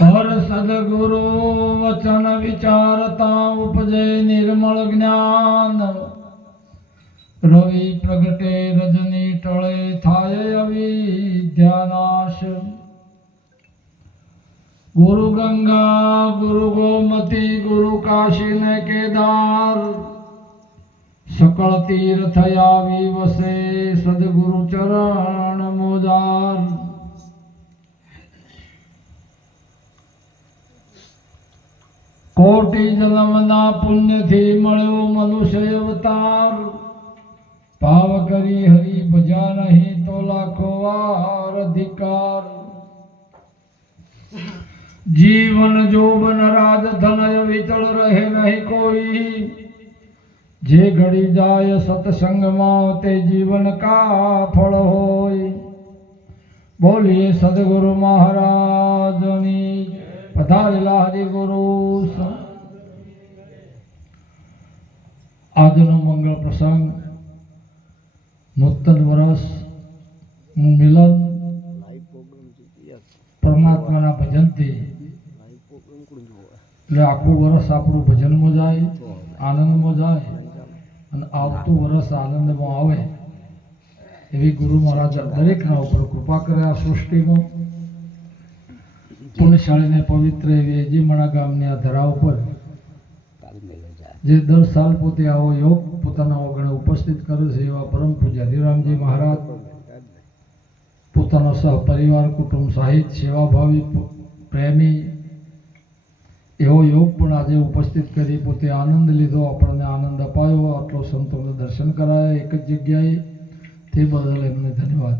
હર સદગુરુ વચન વિચારતા ઉપજે નિર્મળ જ્ઞાન. રવિ પ્રગટે રજની ટળે થાય અવિદ્યાનાશ ગુરુ ગંગા, ગુરુ ગોમતી, ગુરુ કાશી ને કેદાર. સકળ તીર્થ આવી વસે સદગુરુ ચરણ મોજાર. કોટી જન્મના પુણ્યથી મળ્યો મનુષ્ય અવતાર. ભાવ કરી હરી ભજા નહીં તો લાખો વાર અધિકાર. જીવન જોબન રાજ ધનય વિચળ રહે નહીં કોઈ. જે ઘડી જાય સત્સંગમાં તે જીવન કા ફળ હોય. બોલીએ સદગુરુ મહારાજની પધારેલા હરિગુરુ આજનો મંગળ પ્રસંગ નૂતન વર્ષ મિલન પરમાત્માના ભજનથી. એટલે આખું વર્ષ આપણું ભજનમાં જાય, આનંદમાં જાય અને આવતું વર્ષ આનંદમાં આવે. એવી ગુરુ મહારાજ દરેકના ઉપર કૃપા કરે આ સૃષ્ટિમાં. પુણ્યશાળીને પવિત્ર એવી એજીમણા ગામની આ ધરા ઉપર જે દર સાલ પોતે આવો યોગ પોતાના ઓગણે ઉપસ્થિત કરે છે એવા પરમ પૂજ્ય હરિરામજી મહારાજ, પોતાનો સહ પરિવાર, કુટુંબ સાહિત, સેવાભાવી પ્રેમી એવો યોગ પણ આજે ઉપસ્થિત કરી પોતે આનંદ લીધો, આપણને આનંદ અપાયો, આટલો સંતોને દર્શન કરાયા એક જ જગ્યાએ. તે બદલ એમને ધન્યવાદ.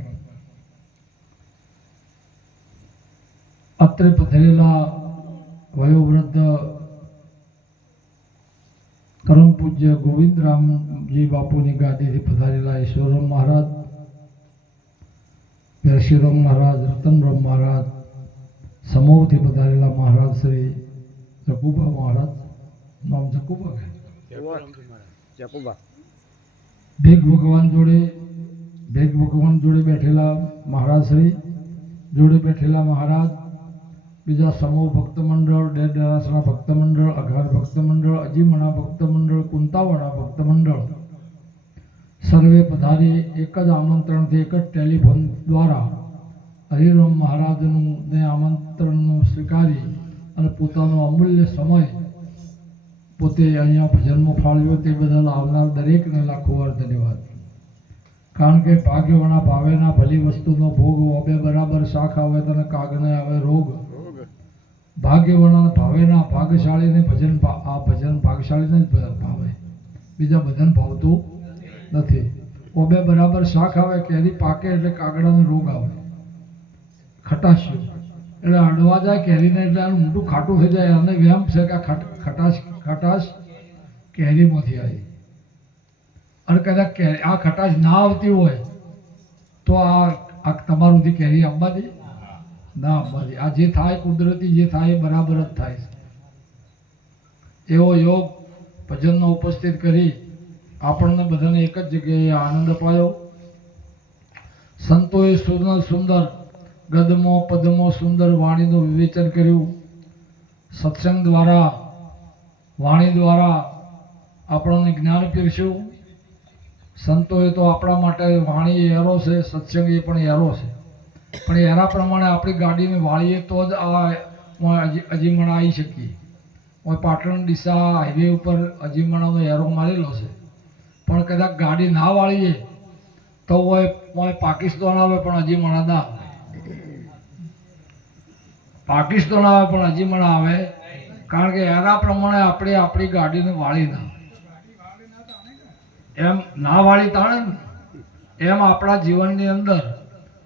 અત્રે પધરેલા વયોવૃદ્ધ પરમ પૂજ્ય ગોવિંદરામજી બાપુની ગાદીથી પધારેલા ઈશ્વરરામ મહારાજ પેરશીરામ મહારાજ રતનરામ મહારાજ સમૂહથી પધારેલા મહારાજ શ્રી જકુબા મહારાજ નામ જકુબા કે જકુબા ભેગ ભગવાન જોડે ભેગ ભગવાન જોડે બેઠેલા મહારાજ શ્રી જોડે બેઠેલા મહારાજ બીજા સમૂહ ભક્ત મંડળ ડેર ડેરાસના ભક્ત મંડળ અઘાર ભક્ત મંડળ અજીમણા ભક્ત મંડળ કુંતાવાડા ભક્ત મંડળ સર્વે પધારી એક જ આમંત્રણથી એક જ ટેલિફોન દ્વારા હરિરામ મહારાજનું ને આમંત્રણનું સ્વીકારી અને પોતાનો અમૂલ્ય સમય પોતે અહીંયા ભજનમાં ફાળવ્યો તે બદલ આવનાર દરેકને લાખો વાર ધન્યવાદ. કારણ કે ભાગ્યવાના ભાવેના ભલી વસ્તુનો ભોગ ઓબે બરાબર શાખ આવે તને કાગને આવે રોગ. ભાગ્યવાળા ભાવેના ભાગશાળીને ભજન આ ભજન ભાગશાળીને જ ભાવે. બીજા ભજન ભાવતું નથી. ઓબે બરાબર શાખ આવે કેરી પાકે એટલે કાગડાનો રોગ આવે. ખટાશ એટલે અડવા જાય કેરીને એટલે આનું મોટું ખાટું થઈ જાય. અને વ્યામ છે કે ખટાશ ખટાશ કેરીમાંથી આવી. અને કદાચ કે- આ ખટાશ ના આવતી હોય તો આ તમારું કેરી કેરી અંબાજી ના અંબાજી આ જે થાય કુદરતી, જે થાય એ બરાબર જ થાય એવો યોગ ભજનનો ઉપસ્થિત કરી આપણને બધાને એક જ જગ્યાએ આનંદ અપાયો. સંતોએ સુંદર સુંદર, ગદમો પદમો સુંદર વાણીનું વિવેચન કર્યું. સત્સંગ દ્વારા, વાણી દ્વારા આપણને જ્ઞાન પીરસ્યું. સંતોએ તો આપણા માટે વાણી એરો છે, સત્સંગ એ પણ એરો છે. પણ એના પ્રમાણે આપણી ગાડીને વાળીએ તો જ આ અજીમણા આવી શકીએ. હું પાટણ ડીસા હાઈવે ઉપર અજીમણાનો એરો મારેલો છે. પણ કદાચ ગાડી ના વાળીએ તો હોય પાકિસ્તાન આવે પણ અજીમણા ના આવે. પાકિસ્તાન આવે પણ અજીમણા આવે. કારણ કે એના પ્રમાણે આપણે આપણી ગાડીને વાળી ના એમ ના વાળી તાણે ને? એમ આપણા જીવનની અંદર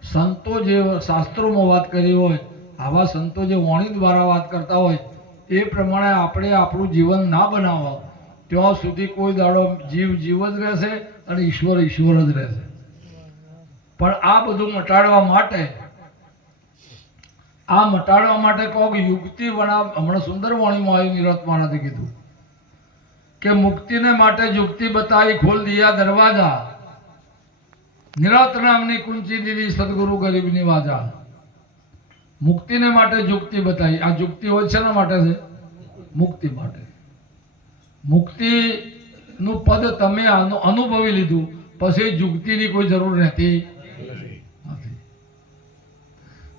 સંતો જે શાસ્ત્રોમાં વાત કરી હોય, આવા સંતો જે વાણી દ્વારા વાત કરતા હોય, એ પ્રમાણે આપણે આપણું જીવન ના બનાવો ત્યાં સુધી કોઈ દાડો જીવ જીવ જ રહેશે અને ઈશ્વર ઈશ્વર જ રહેશે. પણ આ બધું મટાડવા માટે, આ મટાડવા માટે કોક યુક્તિ બનાવ હમણાં સુંદર વાણીમાં આવ્યું નિરત મહારાજે કીધું, કે મુક્તિને માટે યુક્તિ બતાવી ખોલ દિયા દરવાજા. નિરત નામની કુંચી દીધી સદગુરુ ગરીબની વાજા. મુક્તિને માટે જુક્તિ બતાવી. આ જુક્તિ હોય છે ને માટે છે? મુક્તિ માટે. મુક્તિનું પદ તમે અનુ- અનુભવી લીધું. પછી જુક્તિની કોઈ જરૂર રહેતી નથી.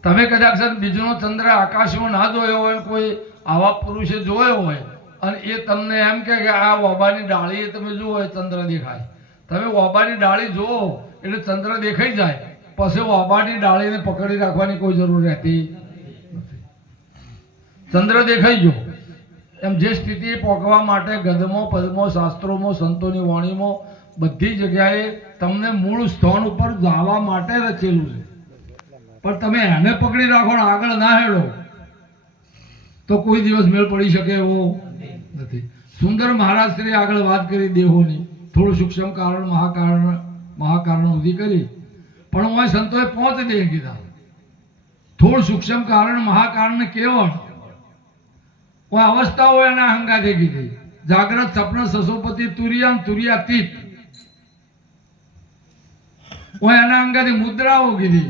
તમે કદાચ ને ચંદ્ર આકાશમાં ના જોયો હોય, કોઈ આવા પુરુષે જોયો હોય, અને એ તમને એમ કે આ ઓબાની ડાળી તમે જુઓ ચંદ્ર દેખાય. તમે ઓબાની ડાળી જુઓ એટલે ચંદ્ર દેખાઈ જાય. પછી વાબાની ડાળીને પકડી રાખવાની કોઈ જરૂર રહેતી ચંદ્ર દેખાઈ ગયો. એમ જે સ્થિતિએ પહોંચવા માટે ગદમો, પદમો, શાસ્ત્રોમાં, સંતોની વાણીમાં બધી જગ્યાએ તમને મૂળ સ્થાન ઉપર જવા માટે રચેલું છે. પણ તમે એને પકડી રાખો ને આગળ ના હેડો, તો કોઈ દિવસ મેળ પડી શકે એવો નથી. સુંદર મહારાજ શ્રી આગળ વાત કરી દેહોની. થોડું સૂક્ષ્મ કારણ, મહાકારણ મહાકારણ સુધી કરી. પણ હું સંતોએ પહોંચ દે કીધા. થોડ સૂક્ષ્મ કારણ મહાકારણ કેવળ. કોઈ અવસ્થાઓ એના હંગાથે કીધી જાગ્રત સપન સસોપતિ તુરિયા તુરિયાતીત. કોઈ એના અંગાથી મુદ્રાઓ કીધી.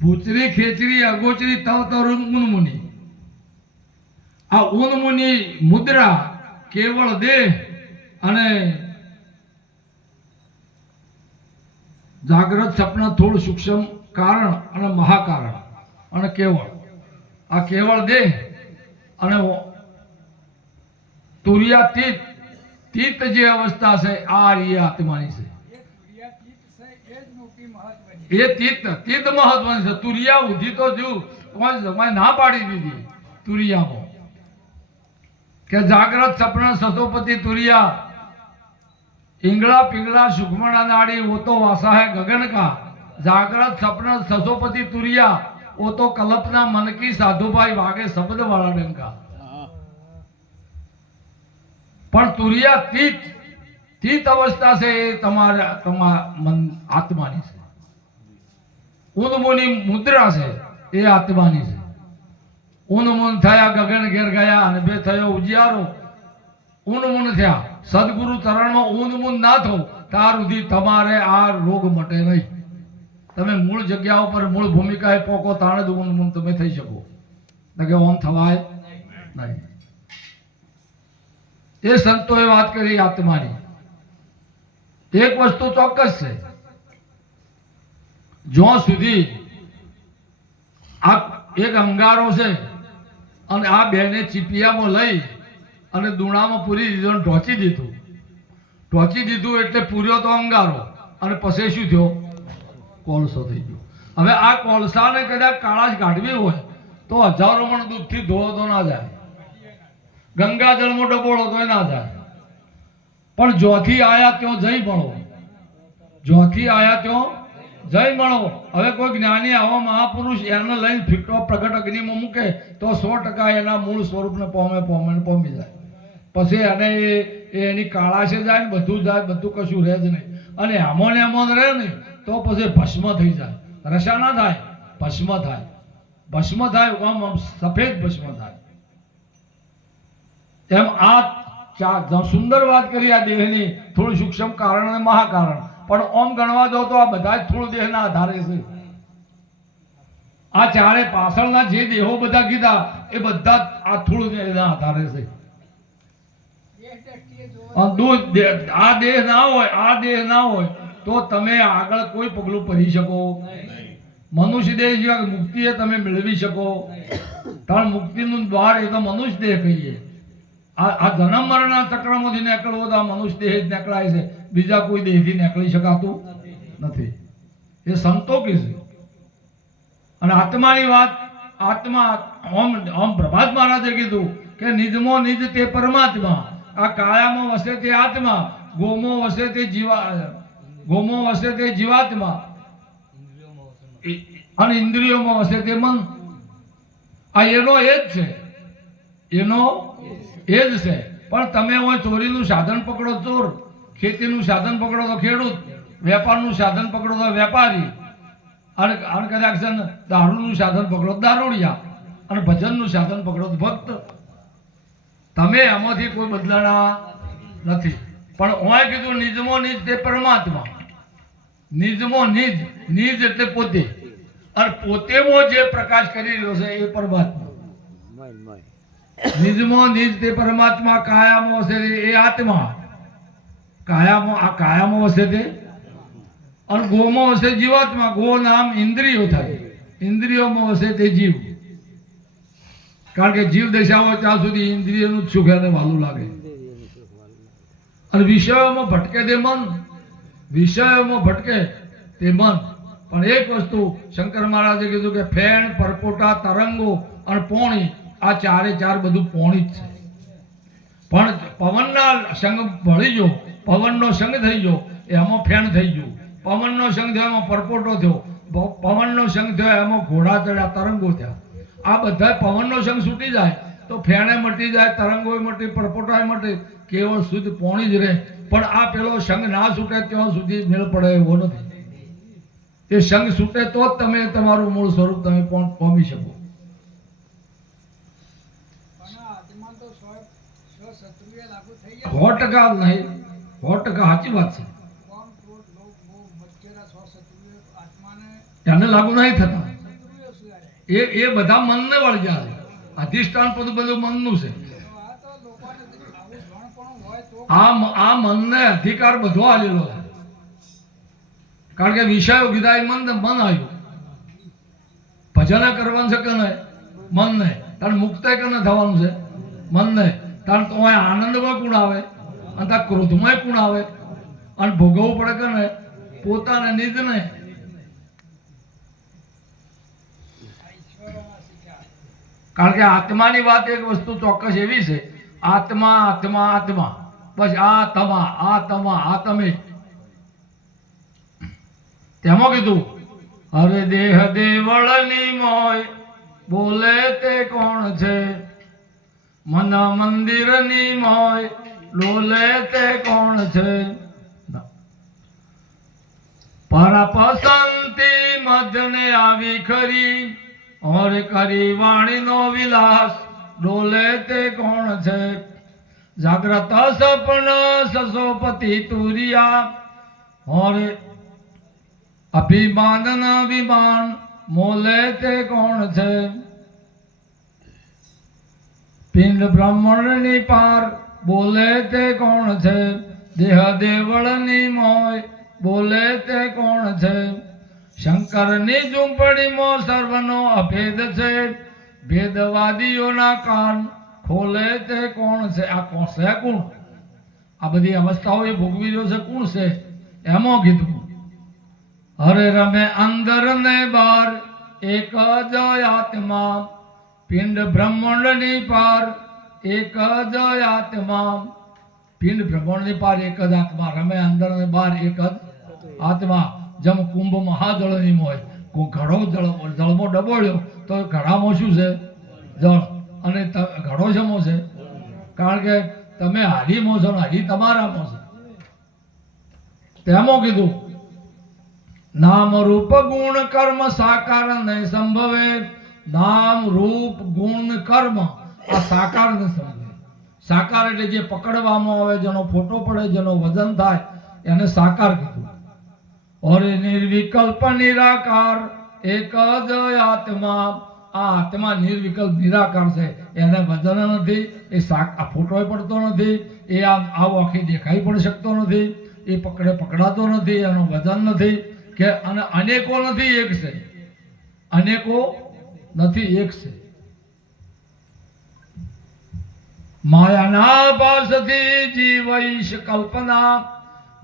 ભૂચરી ખેચરી અગોચરી, તવ, તરુણ ઉનમુનિ આ ઉનમુનિ મુદ્રા કેવળ દેહ અને જાગ્રત સપના થોડું સૂક્ષ્મ કારણ અને મહાકારણ. અને કેવળ. આ કેવળ દેહ અને તુરિયા તીત જે અવસ્થા છે, આ એ આત્માની છે. એ તીત તીત મહત્વની છે. તુરિયા ઉધી તો જુ તમારે ના પાડી દીધી તુરિયામાં. કે જાગ્રત સપના સસોપતિ તુરિયા ઈંગળા પિંગળા સુખમણા નાડી ઓ તો વાસા હે ગગન કા જાગ્રત સપના સસોપતિ તુરિયા ઓ તો કલ્પના મનકી સાધુભાઈ વાગે શબ્દ વાળા ડંકા. પણ તુરિયા તીત તીત અવસ્થા છે એ તમારા તમારા મન, આત્માની છે. ઉનમુની મુદ્રા છે એ આત્માની છે. ઉનમુન થયા ગગન ઘેર ગયા અને બે થયો ઉજિયારો. ઉન્મુન થયા. સદગુરુ ચરણમાં ઉન્મુન ના થવું. ત્યાર સુધી તમારે આ રોગ મટે નહીં. તમે મૂળ જગ્યા ઉપર મૂળ ભૂમિકાએ પોકો તાણે જ ઉન્મુન તમે થઈ શકો. કે ઓમ થવાય નહીં. એ સંતોએ વાત કરી આત્માની. એક વસ્તુ ચોક્કસ છે. જ્યાં સુધી આ એક અંગારો છે અને આ બેને ચીપિયામાં લઈ અને દુણામાં પૂરી દીધો અને ઢોચી દીધું. ઢોચી દીધું એટલે પૂર્યો તો અંગારો. અને પછી શું થયો? કોલસો થઈ ગયો. હવે આ કોલસાને કદાચ કાળાશ કાઢવી હોય, તો હજારો મણ દૂધથી ધોવો તો ના જાય. ગંગાજળમાં ડબોળો તો ના જાય. પણ જોથી આયા ત્યાં જઈ મળો. જોથી આયા ત્યાં જય મળો. હવે કોઈ જ્ઞાની આવો મહાપુરુષ એને લઈને ફીટો પ્રગટ અગ્નિમાં મૂકે, તો સો ટકા એના મૂળ સ્વરૂપને પોમે પોમે પોમી જાય. પછી એને એ એની કાળાશે જાય ને બધું જાય, બધું કશું રહે જ નહીં. અને આમો ને આમો રહે ને તો પછી ભસ્મ થઈ જાય. રસા ના થાય, ભસ્મ થાય. ભસ્મ થાય આમ આમ સફેદ ભસ્મ થાય. એમ આ સુંદર વાત કરી આ દેહની, થોડું સૂક્ષ્મ કારણ અને મહાકારણ. પણ ઓમ ગણવા જાઓ તો આ બધા જ થોડું દેહના આધારે છે. આ ચારે પાછળના જે દેહો બધા કીધા, એ બધા આ થોડું દેહના આધારે છે. આ દેહ ના હોય, આ દેહ ના હોય, તો તમે આગળ કોઈ પગલું ભરી શકો. મનુષ્ય દેહ સિવાય મુક્તિ એ તમે મેળવી શકો. કારણ મુક્તિનું દ્વાર એ તો મનુષ્ય દેહ કહીએ. આ જન્મ મરણના ચક્રમાંથી નીકળવો તો આ મનુષ્ય દેહ જ નીકળાય છે. બીજા કોઈ દેહથી નીકળી શકાતું નથી. એ સંતોષી છે? અને આત્માની વાત, આત્મા ઓમ ઓમ પ્રભાત મહારાજે કીધું કે નિજમો નિજ તે પરમાત્મા. આ કાયામાં વસે તે આત્મા, ગોમો વસે તે જીવા, ગોમો વસે તે જીવાત્મા. અને ઇન્દ્રિયોમાં વસે તે મન. આ એનો એ જ છે. એનો એ જ છે. પણ તમે હોય ચોરીનું સાધન પકડો ચોર, ખેતીનું સાધન પકડો તો ખેડૂત, વેપારનું સાધન પકડો તો વેપારી. અને કદાચ દારૂનું સાધન પકડો દારૂડિયા, અને ભજનનું સાધન પકડો તો ભક્ત. તમે આમાંથી કોઈ બદલાણા નથી. પણ ઓય કીધું, નિજમો નિજ તે પરમાત્મા. નિજમો નિજ નિજ એટલે પોતે. અને પોતેમો જે પ્રકાશ કરી રહ્યો છે એ પરમાત્મા. નિજમો નિજ તે પરમાત્મા કાયામાં હશે એ આત્મા. કાયામાં, આ કાયામાં હશે તે. અને ગોમાં હશે જીવાત્મા. ગો નામ ઇન્દ્રિયો થાય. ઇન્દ્રિયોમાં હશે તે જીવ. કારણ કે જીવ દશા હોય ત્યાં સુધી ઇન્દ્રિયનું જ સુખ એને વાલું લાગે. અને વિષયોમાં ભટકે તે મન, વિષયોમાં ભટકે તે મન. પણ એક વસ્તુ શંકર મહારાજે કીધું કે ફેણ, પરપોટા, તરંગો અને પોણી, આ ચારે ચાર બધું પોણી જ છે. પણ પવનના સંગ ભળી ગયો, પવનનો સંગ થઈ ગયો, એમાં ફેણ થઈ ગયું. પવનનો સંગ થયો, એમાં પરપોટો થયો. પવનનો સંગ થયો, એમાં ઘોડા ચડ્યા, તરંગો થયા. આ બધા પવનનો સંગ છૂટી જાય તો ફેણે મટી જાય તરંગોય મટી પરપોટાય મટી કેવળ શુદ્ધ પોણી જ રહે. પણ આ પેલો સંગ ના છૂટે ત્યાં સુધી મેળ પડે એવો નથી. એ સંગ છૂટે તો જ તમે તમારું મૂળ સ્વરૂપ તમે પામી શકો. સો ટકા નહીં સો ટકા સાચી વાત છે. એને લાગુ નહીં થતા. એ એ બધા મનને વળગ્યા છે. અધિષ્ઠાન પણ બધું મનનું છે. આ આ મનને અધિકાર બધો આલેલો છે. કારણ કે વિષયો કીધા એ મન મન આવ્યું ભજન કરવાનું છે કે નહીં? મન ને તારે મુક્ત કે ન થવાનું છે? મન ને તાર તો આનંદમાં કોણ આવે? અને તાર ક્રોધમાં કોણ આવે? અને ભોગવવું પડે કે નહીં? પોતાને નિજ ને કારણ કે આત્માની વાત એક વસ્તુ ચોક્કસ એવી છે, આત્મા આત્મા આત્મા. બસ આ તમા આ તમા આ તમે તેમાં કીધું હવે દેહ દેવળની મોય, બોલે તે કોણ છે? મન મંદિરની મોય ડોલે તે કોણ છે? પરપસંતી મધને આવી ખરી. ઓર કરી વાણીનો વિલાસ, ડોલે તે કોણ છે? જાગ્રત સપન સસોપતિ તુરિયા, હર અભિમાન વિમાન મોલે તે કોણ છે? પિંડ બ્રાહ્મણની પાર, બોલે તે કોણ છે? દેહ દેવળની મોય, બોલે તે કોણ છે? શંકરની ઝૂંપડીમાં સર્વનો અભેદ છે ભેદવાદીઓના કાન ખોલે તે કોણ છે આ કોણ છે કોણ આ બધી અવસ્થાઓ એ ભોગવી રહ્યો છે કોણ છે એમાં કીધું હરે રમે અંદર ને બાર એક જ આત્મા પિંડ બ્રહ્માંડની પાર એક જ આત્મા પિંડ બ્રહ્માંડની પાર એક જ આત્મા રમે અંદર ને બાર એક જ આત્મા જેમ કુંભ મહાજળની હોય કોઈ ઘડો જળ, જળમાં ડબોળ્યો, તો ઘડામાં શું છે? જળ. અને ઘડો શેમો છે? કારણ કે તમે હારીમાં છો ને હારી તમારામાં છે. કીધું, નામ રૂપ ગુણ કર્મ સાકાર નહીં સંભવે. નામ રૂપ ગુણ કર્મ આ સાકાર નહીં સંભવે. સાકાર એટલે જે પકડવામાં આવે, જેનો ફોટો પડે, જેનો વજન થાય, એને સાકાર કીધું. ઓર નિર્વિકલ્પ નિરાકાર એક જ આત્મા આ આત્મા નિર્વિકલ્પ નિરાકાર છે એને વજન નથી એ સાક આ ફોટો પડતો નથી એ આ આખી દેખાઈ પણ શકતો નથી એ પકડે પકડાતો નથી એનું વજન નથી કે અને અનેકો નથી એક છે અનેકો નથી એક છે માયાના આભાસથી જીવઈશ કલ્પના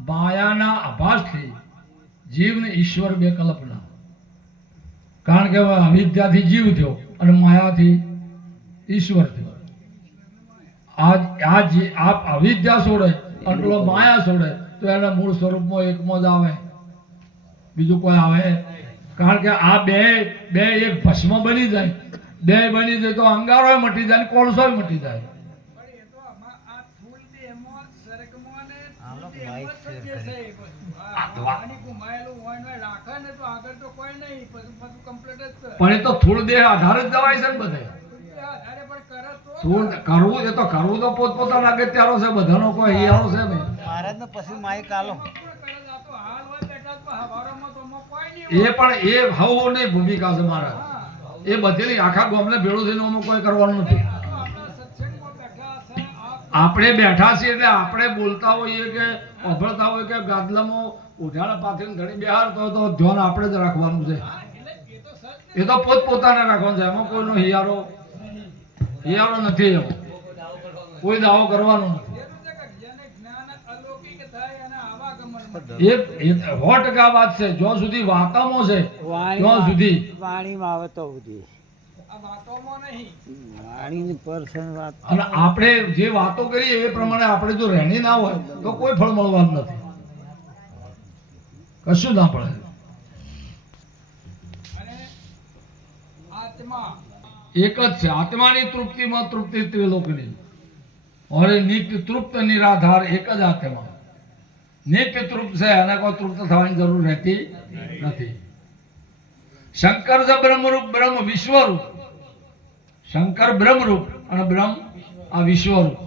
માયાના આભાસથી જીવને ઈશ્વર બે કલ્પના કારણ કે અવિદ્યાથી જીવ થયો અને માયાથી ઈશ્વર થયો. આ આ જે આ અવિદ્યા છોડે અને પેલો માયા છોડે તો એના મૂળ સ્વરૂપમાં એકમાં જ આવે. બીજું કોઈ આવે કારણ કે આ બે બે એક ભસ્મ બની જાય. બે બની જાય તો અંગારો મટી જાય ને કોળસોય મટી જાય. પણ એ તો થોડ દેહ આધાર જ દવાય છે ને બધે. કરવું એ તો કરવું તો પોતપોતાના અગત્યારો છે બધાનો કોઈ હિયારો છે ને મહારાજ ને પછી માઈક આલો. એ પણ એ હવોની ભૂમિકા છે મહારાજ એ બધેલી આખા ગામને ભેળું થઈને અમુક કોઈ કરવાનું નથી. આપણે બેઠા છીએ એટલે આપણે બોલતા હોઈએ કે અભળતા હોય કે ગાદલામાં ઉઠાડા પાથરીને ધણી બિહાર તો ધ્યાન આપણે જ રાખવાનું છે. એ તો પોત પોતાને રાખવાનું છે. એમાં કોઈનો હિયારો હિયારો નથી એવો કોઈ દાવો કરવાનો નથી. એ એ સો ટકા વાત છે. જ્યાં સુધી વાતામાં છે ત્યાં સુધી વાણીમાં આવે તો સુધી. અને આપણે જે વાતો કરીએ એ પ્રમાણે આપણે જો રહેણી ના હોય તો કોઈ ફળ મળવાનું નથી. કશું ના પડે. એક જ છે. આત્માની તૃપ્તિમાં તૃપ્તિ ત્રિલોકની અરે નિત્ય તૃપ્ત નિરાધાર એક જ આત્મા. નિત્ય તૃપ્ત છે અને કોઈ તૃપ્ત થવાની જરૂર રહેતી નથી. શંકર છે બ્રહ્મરૂપ બ્રહ્મ વિશ્વરૂપ. શંકર બ્રહ્મરૂપ અને બ્રહ્મ આ વિશ્વરૂપ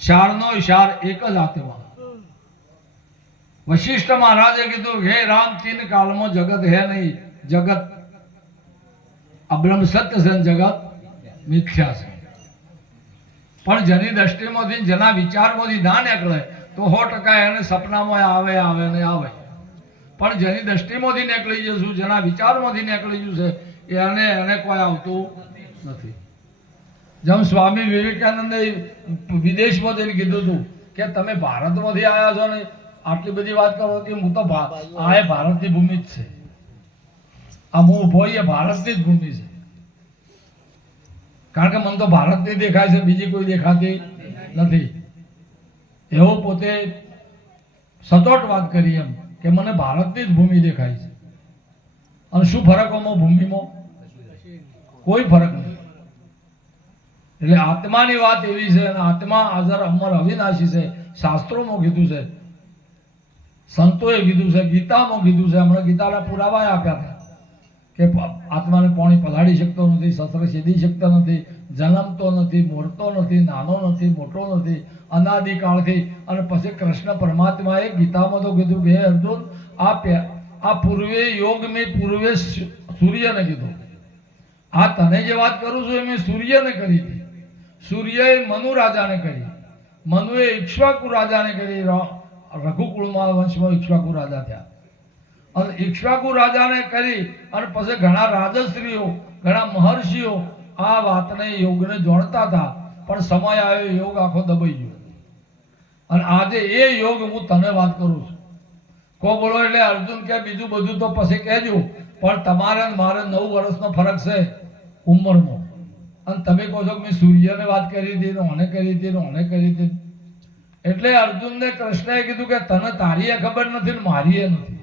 શારનો શાર એક જ આત્મા વશિષ્ઠ મહારાજે કીધું હે રામ તીન કાલમાં જગત હે નહીં જગત આ બ્રહ્મ સત્ય છે અને જગત મિથ્યા છે પણ જેની દ્રષ્ટિમાંથી જેના વિચારમાંથી ના નીકળે તો સો ટકા એને સપનામાં આવે આવે ને આવે પણ જેની દ્રષ્ટિમાંથી નીકળી જશું જેના વિચારમાંથી નીકળી જશે એને એને કોઈ આવતું નથી. જેમ સ્વામી વિવેકાનંદે વિદેશમાં જઈને કીધું હતું કે તમે ભારતમાંથી આવ્યા છો ને, આટલી બધી વાત કરો કે હું તો આ એ ભારતની ભૂમિ જ છે. આ હું ઊભો એ ભારતની જ ભૂમિ છે. કારણ કે મને તો ભારતની દેખાય છે, બીજી કોઈ દેખાતી નથી. એવો પોતે સચોટ વાત કરી એમ કે મને ભારતની જ ભૂમિ દેખાય છે. અને શું ફરક ભૂમિમાં? કોઈ ફરક નથી. એટલે આત્માની વાત એવી છે અને આત્મા આઝર અમર અવિનાશી છે. શાસ્ત્રોમાં કીધું છે. સંતોએ કીધું છે, ગીતામાં કીધું છે. હમણાં ગીતાના પુરાવા આપ્યા હતા કે આત્માને પાણી પલાળી શકતો નથી, શસ્ત્ર છેદી શકતો નથી, જન્મતો નથી, મોરતો નથી, નાનો નથી, મોટો નથી અનાદિકાળથી અને પછી કૃષ્ણ પરમાત્માએ ગીતામાં તો કીધું કે, હે અર્જુન, આ આ પૂર્વે યોગ મેં પૂર્વે સૂર્યને કીધું. આ તને જે વાત કરું છું એ મેં સૂર્યને કરી હતી. સૂર્યએ મનુ રાજાને કરી. મનુએ ઈક્ષ્વાકુ રાજાને કરી. રઘુકુળમાં વંશમાં ઈક્ષ્વાકુ રાજા થયા. અને ઇક્ષ્વાકુ રાજાને કરી અને પછી ઘણા રાજશ્રીઓ, ઘણા મહર્ષિઓ આ વાતને યોગને જોણતા હતા. પણ સમય આવ્યો, યોગ આખો દબાઈ ગયો. અને આજે એ યોગ હું તને વાત કરું છું. કો બોલો એટલે અર્જુન કે બીજું બધું તો પછી કહેજો. પણ તમારે મારે નવ વર્ષનો ફરક છે ઉંમરમાં અને તમે કહો છો કે મેં સૂર્યને વાત કરી હતી ને ઓને કરી હતી ને ઓને કરી હતી. એટલે અર્જુનને કૃષ્ણએ કીધું કે તને તારી ખબર નથી ને મારી નથી.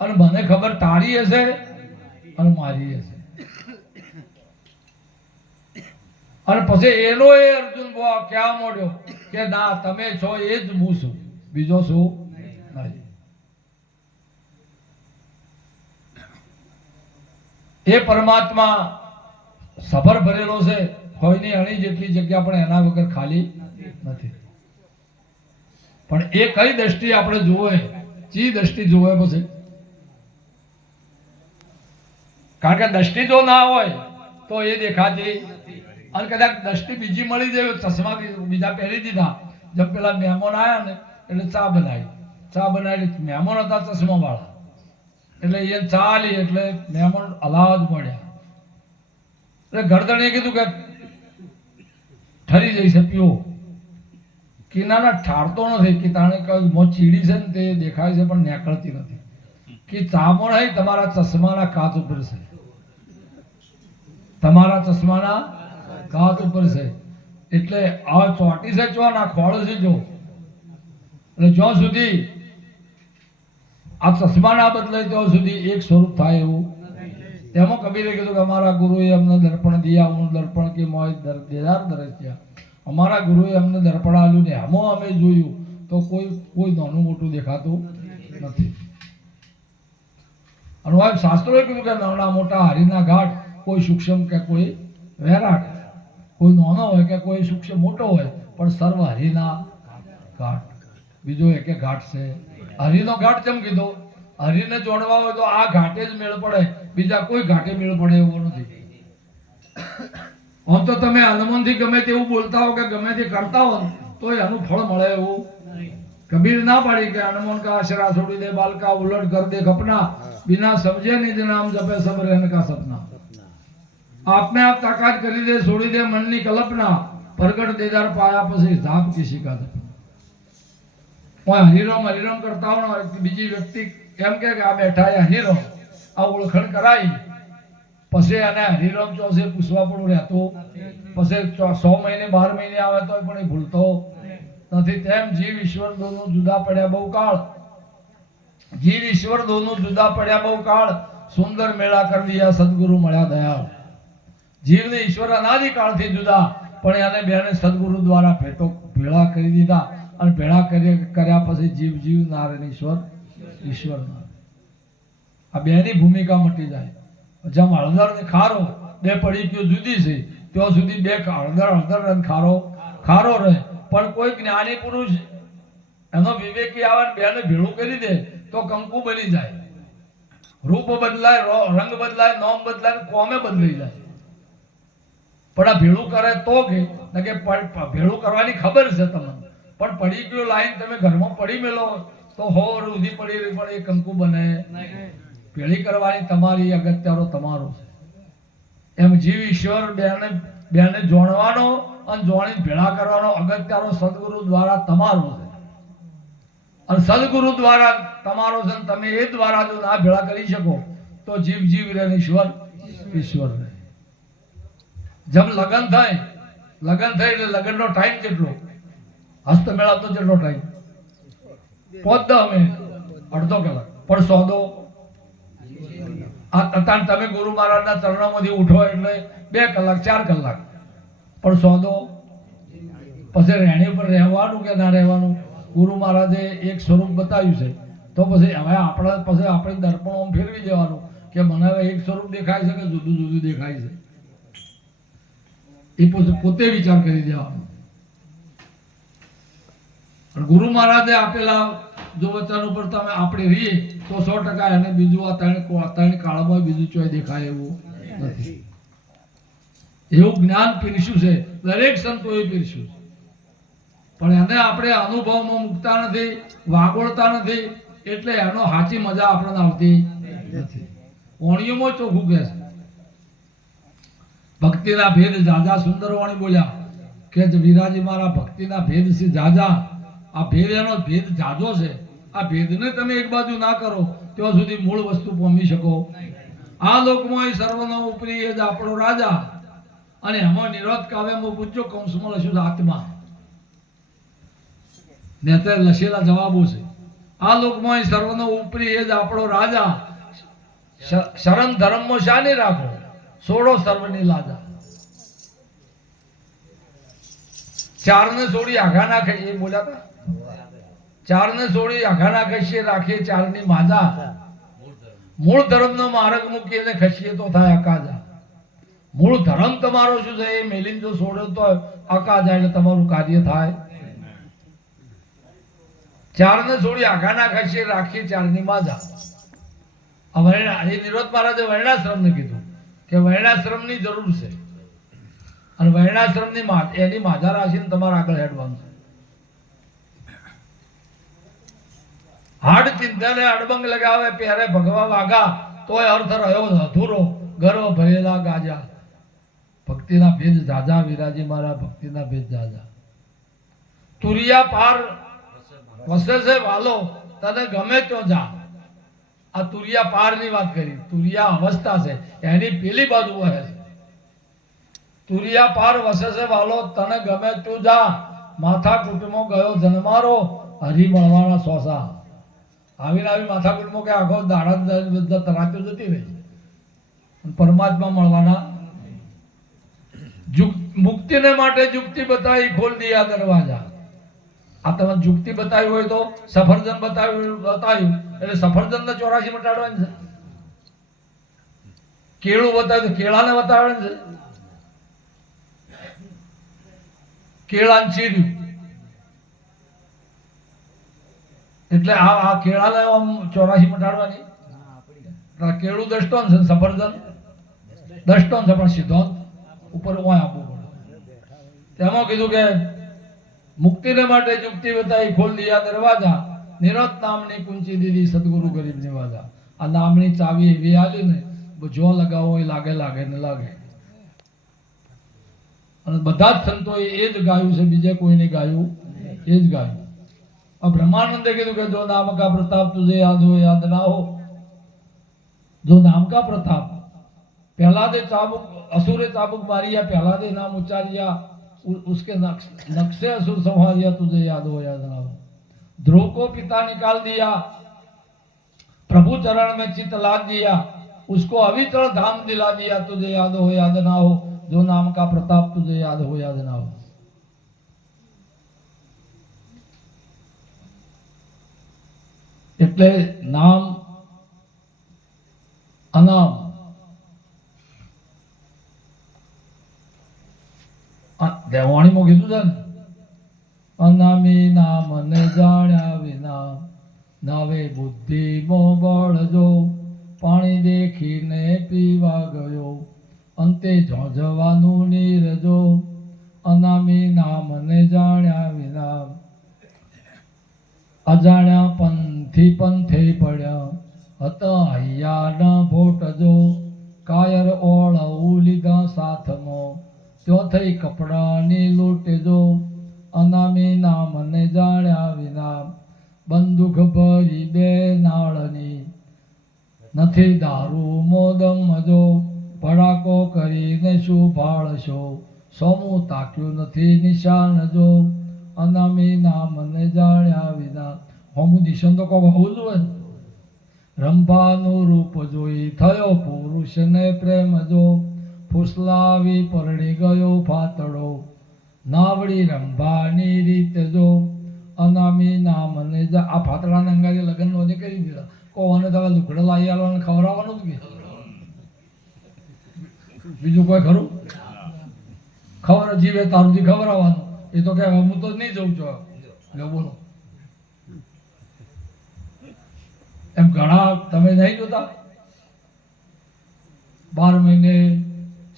અને મને ખબર તારી હશે અને મારી હશે અને પછી એનો એ અર્જુન ક્યાં મોડ્યો કે ના, તમે છો એ જ હું છું. બીજો શું નહીં એ પરમાત્મા સફર ભરેલો છે, કોઈની અણી જેટલી જગ્યા પણ એના વગર ખાલી નથી. પણ એ કઈ દ્રષ્ટિ આપણે જોવે ચી દ્રષ્ટિ જોવે પછી? કારણ કે દ્રષ્ટિ જો ના હોય, તો એ દેખાતી અને કદાચ દ્રષ્ટિ બીજી મળી જાય, ચશ્મા બીજા પહેરી દીધા. જેમ પેલા મહેમાન આવ્યા ને, એટલે ચા બનાવી. ચા બનાવી મહેમાન હતા ચશ્મા વાળા એટલે એ ચાલી એટલે મહેમાન અલાવા જ મળ્યા. એટલે ગરદણીએ કીધું કે ઠરી જઈ છે પીવો કિનારા ઠારતો નથી, કે તાણે કઈ મો ચીડી છે ને તે દેખાય છે, પણ નીકળતી નથી. કે ચામો હે, તમારા ચશ્માના કાચ ઉપર છે. તમારા ચશ્માના કાચ ઉપર છે. એટલે આ ચોટી છે, જો ના ખોળ છે, જો. એટલે જ્યાં સુધી આ ચશ્માના બદલે તો સુધી એક સ્વરૂપ થાય એવું. તેમાં કબીરે કીધું કે અમારા ગુરુએ અમને દર્પણ દિયા, હું દર્પણ કે મોય દર દેદાર અમારા ગુરુએ અમને દર્પણ આલ્યું ને આમાં અમે જોયું તો કોઈ કોઈ નાનું મોટું દેખાતું નથી. અને શાસ્ત્રોએ કીધું કે નાના મોટા હરિના ઘાટ કોઈ સૂક્ષ્મ કે કોઈ વેરાટ કોઈ નાનો હોય કે કોઈ સૂક્ષ્મ મોટો હોય, પણ સર્વ હરિના ઘાટ. બીજો એક ઘાટ છે. હરિનો ઘાટ કેમ કીધો? હરિને જોડવા હોય તો આ ઘાટે જ મેળ પડે, બીજા કોઈ ઘાટે મેળ પડે એવો નથી. આમ તો તમે હનુમાનથી ગમે તેવું બોલતા હો કે ગમે તે કરતા હો તો એનું ફળ મળે એવું. કબીર ના પાડી કે હનુમાન કા આશરા છોડી દે, બાલકા ઉલટ કર દે કપના બિના સમજે નિજ નામ જપે સબ રહેન કા સપના. આપને આપ તાકાત કરી દે છોડી દે મનની કલ્પના. પ્રગટ દેદાર પાયા પછી ધાપ કિસી કા દપના હરિરમ હરિરામ કરતા હોય બીજી વ્યક્તિ એમ કે આ બેઠા એ હરિરામ આ ઓળખણ કરાઈ. પછી એને હરિરામ ચોસે પૂછવા પણ રહેતું. પછી સો મહિને, બાર મહિને આવે તો પણ એ ભૂલતો. નથી તેમ જીવ ઈશ્વર દોનું જુદા પડ્યા બહુ કાળ. જીવ ઈશ્વર દોનું જુદા પડ્યા બહુ કાળ. સુંદર મેળા કરી દિયા સદગુરુ મળ્યા દયાળ. જીવને ઈશ્વર અનાદિકાળથી જુદા. પણ એને બેને સદગુરુ દ્વારા ભેટો ભેળા કરી દીધા. અને ભેળા કરી કર્યા પછી જીવ જીવ નારાયણ ઈશ્વર ઈશ્વર આ બેની ભૂમિકા મટી જાય. જેમ હળદર ને ખારો, બે પડી ગયો જુદી છે, ત્યાં સુધી બે હળદર હળદર અને ખારો ખારો રહે. પણ કોઈ જ્ઞાની પુરુષ એનો વિવેકી આવે બેને ભેળું કરી દે, તો કંકુ બની જાય. રૂપ બદલાય રંગ બદલાય, નોમ બદલાય કોમે બદલાઈ જાય. પણ આ ભેળું કરે તો કે ભેળું કરવાની ખબર છે તમને? પણ પડી ગયો લાઈન તમે ઘરમાં પડી મેલો, તો હો રૂધી પડી રહી, પણ એ કંકુ બને ભેળી કરવાની તમારી અગત્યારો તમારો છે. એમ જીવ ઈશ્વર બેને બેને જોણવાનો અને જોણી ભેળા કરવાનો અગત્યારો સદગુરુ દ્વારા તમારો છે. અને સદગુરુ દ્વારા તમારો છે તમે એ દ્વારા જો ના ભેળા કરી શકો, તો જીવ જીવ રહે ઈશ્વર ઈશ્વર રહે જેમ લગ્ન થાય, લગન થાય એટલે લગનનો ટાઈમ કેટલો? હસ્ત મેળાપનો જેટલો ટાઈમ પહોંચતા અમે, અડધો કલાક. પણ સોદો અત્યારે તમે ગુરુ મહારાજના ચરણોમાંથી ઉઠો એટલે બે કલાક, ચાર કલાક. પણ સોદો પછી રહેણી પર રહેવાનું કે ના રહેવાનું? ગુરુ મહારાજે એક સ્વરૂપ બતાવ્યું છે. તો પછી હવે આપણા પછી આપણે દર્પણ ફેરવી દેવાનું કે મને હવે એક સ્વરૂપ દેખાય છે કે જુદું જુદું દેખાય છે? એ પોતે વિચાર કરી દેવાનો. પણ ગુરુ મહારાજે આપેલા જો વચન ઉપર તમે આપણે રહીએ તો સો ટકા એને બીજું આ ત્રણ ત્રણ કાળમાં બીજું ચોય દેખાય એવું નથી. એવું જ્ઞાન પીરસ્યું છે. દરેક સંતોએ પીરસ્યું છે. પણ એને આપણે અનુભવમાં મૂકતા નથી, વાગોળતા નથી, એટલે એનો સાચી મજા આપણને આવતી નથી. વાણીઓમાં ચોખ્ખું કહે છે. ભક્તિના ભેદ જાજા સુંદર વાણી બોલ્યા. કે જ વિરાજી મારા ભક્તિના ભેદ છે જાજા. આ ભેદ ભેદ જાજો છે. આ ભેદને તમે એક બાજુ ના કરો, ત્યાં સુધી મૂળ વસ્તુ પામી શકો. આ લોકમાં સર્વનો ઉપરી એ જ આપણો રાજા. અને એમાં નિરોધ કાવ્યમાં પૂછજો કંસમાં લખ્યું આત્મા. ને અત્યારે લખેલા જવાબો છે. આ લોકમાં સર્વનો ઉપરી એ જ આપણો રાજા. શરમ ધર્મમાં શાને રાખો? સોડો સર્વની લાજા. ચારને છોડી આઘા નાખે એ બોલ્યા હતા? ચારને છોડી આઘા નાખે ખસીએ રાખીએ ચારની માજા મૂળ ધર્મનો માર્ગ મૂકીને ખસીએ તો થાય અકાજા મૂળ ધર્મ તમારો શું છે? એ મેલીને જો છોડ્યો તો અકાજા એટલે તમારું કાર્ય થાય. ચારને છોડી આઘા ના ખસીએ રાખીએ ચારની માજા આ વર્ણા એ નિરોધ મહારાજે વર્ણાશ્રમને કીધું કે વર્ણાશ્રમની જરૂર છે. અને વર્ણાશ્રમની મા એની માધા રાખીને તમારે આગળ હેડવાનું હાડ ચિંતાને અડબંગ લગાવે, પહેરે ભગવા વાગા, તોય અર્થ રહ્યો અધૂરો, ગર્વ ભરેલા ગાજા. ભક્તિના ભેદ જાજા, વિરાજી મારા, ભક્તિના ભેદ જાજા. તુરિયા પાર વસે છે વાલો, તને ગમે તો જા. આ તુરિયા પારની વાત કરી. તુરિયા અવસ્થા છે. એની પેલી બાજુ વહે તુરિયા પાર વસે વાલો, તને ગમે તું જા. માથા કુટુંબો ગયો જન્મારો હરી મળવાના સોસા. આવીને આવી માથા કુટુંબો કે આખો દાડા બધા તરાત્યો જતી રહી પરમાત્મા મળવાના મુક્તિને માટે જુક્તિ બતાવી ખોલ દિયા દરવાજા. આ તમે જુક્તિ બતાવી હોય તો સફરજન બતાવ્યું બતાવ્યું. એટલે સફરજન ને ચોરાશી મટાડવાની છે. કેળું બતાવ્યું તો કેળાને બતાવવાનું છે. કેળાને ચીર્યું એટલે આ આ કેળાને આમ ચોરાશી મટાડવાની? કેળું દસ ટન છે સફરજન દસ ટન છે, પણ સીધો ઉપર ઓય આપવું પડે. તેમાં કીધું કે મુક્તિને માટે યુક્તિ બતાવી, ખોલ દિયા દરવાજા. નિરત નામની કુંચી દીધી સદગુરુ ગરીબ નિવાજા. આ નામની ચાવી એવી આલી ને, જો લગાવો એ લાગે લાગે ને લાગે. बदाज બધા જ સંતોએ એ જ ગાયું છે, બીજે કોઈને ગાયું એ જ ગાયું. આ બ્રહ્માનંદે કીધું કે જો નામ કા પ્રતાપ તુજે યાદ હો યાદ ના હો. જો નામ કા પ્રતાપ, પહેલા દે चाबुक असुर चाबुक मारिया पहला दे नाम उच्चारिया उसके नक्शे असुर संहारिया तुझे याद हो याद ना हो ध्रुव को पिता निकाल दिया प्रभु चरण में चित्त लाद दिया उसको अविचरण धाम दिला दिया तुझे याद हो याद ना हो जो नाम का प्रताप तुझे याद हो याद ना हो એટલે નામ અનામ આ દેવાણીમાં કીધું છે ને અનામી નામ ને જાણ્યા વિના નાવે બુદ્ધિ મો બળજો પાણી દેખીને પીવા ગયો અંતે ઝોઝવાનું નીરજો, અનામી નામ ને જાણ્યા વિના. અજાણ્યા પંથી પંથે પડ્યા. હતા હૈયા ન ભોટજો, કાયર ઓળવું લીધા સાથમો. ચોથઈ કપડાની લૂંટજો, અનામી નામને જાણ્યા વિના. બંદૂક ભરી બે નાળની. નથી દારૂ મોદમ મજો ભડાકો કરીને શું ભાળશો? સોમું તાક્યું નથી, નિશાન જો? અનામી નામને જાણ્યા વિના. હોમું નિશાન તો કહો હોવું જોઈએ રંભાનું રૂપ જોઈ થયો પુરુષને પ્રેમ જો. ફૂસલાવી પરણી ગયો ફાતડો નાવડી રંભાની રીત જો. અનામી નામને આ ફાતડાને અંગારી લગ્ન નોંધે કરી દીધા. કોવાને તમે લુગડા લાવી આવવાનું ખવડાવવાનું જ કે? બીજું કોઈ ખરું? ખબર જીવે તારુંથી આવવાનું એ તો કે હું તો નહીં જઉં છું. બોલો. એમ ઘણા, તમે નહીં જોતા? બાર મહિને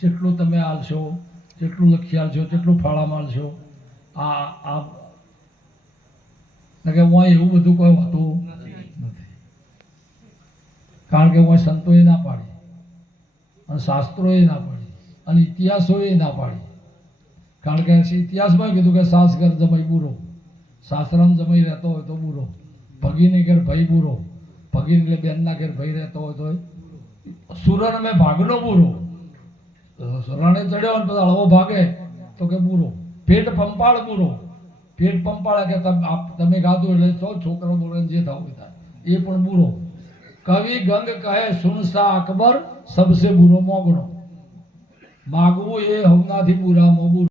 જેટલું તમે આલશો, જેટલું લખી આલશો, જેટલું ફાળામાં આલશો, આ આ કે હું એવું બધું કોઈ હોતું નથી. કારણ કે હું સંતોએ ના પાડી. અને શાસ્ત્રોએ ના પાડી, અને ઇતિહાસોએ ના પાડી. કારણ કે ઇતિહાસમાં કીધું કે સાસ ઘર જમાઈ બુરો, સાસરામ જમાઈ રહેતો હોય તો બુરો, ભગીને ઘેર ભાઈ બુરો, ભગીન એટલે બેનના ઘેર ભાઈ રહેતો હોય તો સુરણ મેં ભાગનો બુરો. રણે ચડ્યો ને પછી હળવો ભાગે તો કે બુરો. પેટ પંપાળ બુરો. પેટ પંપાળે કે તમે ગાધું એટલે છો, છોકરો બોલે જે થવું થાય. એ પણ બુરો. કવિ ગંગ કહે સુનસા અકબર સબસે બુરો મોગણો. માગવું એ હવનાથી બુરા બુરો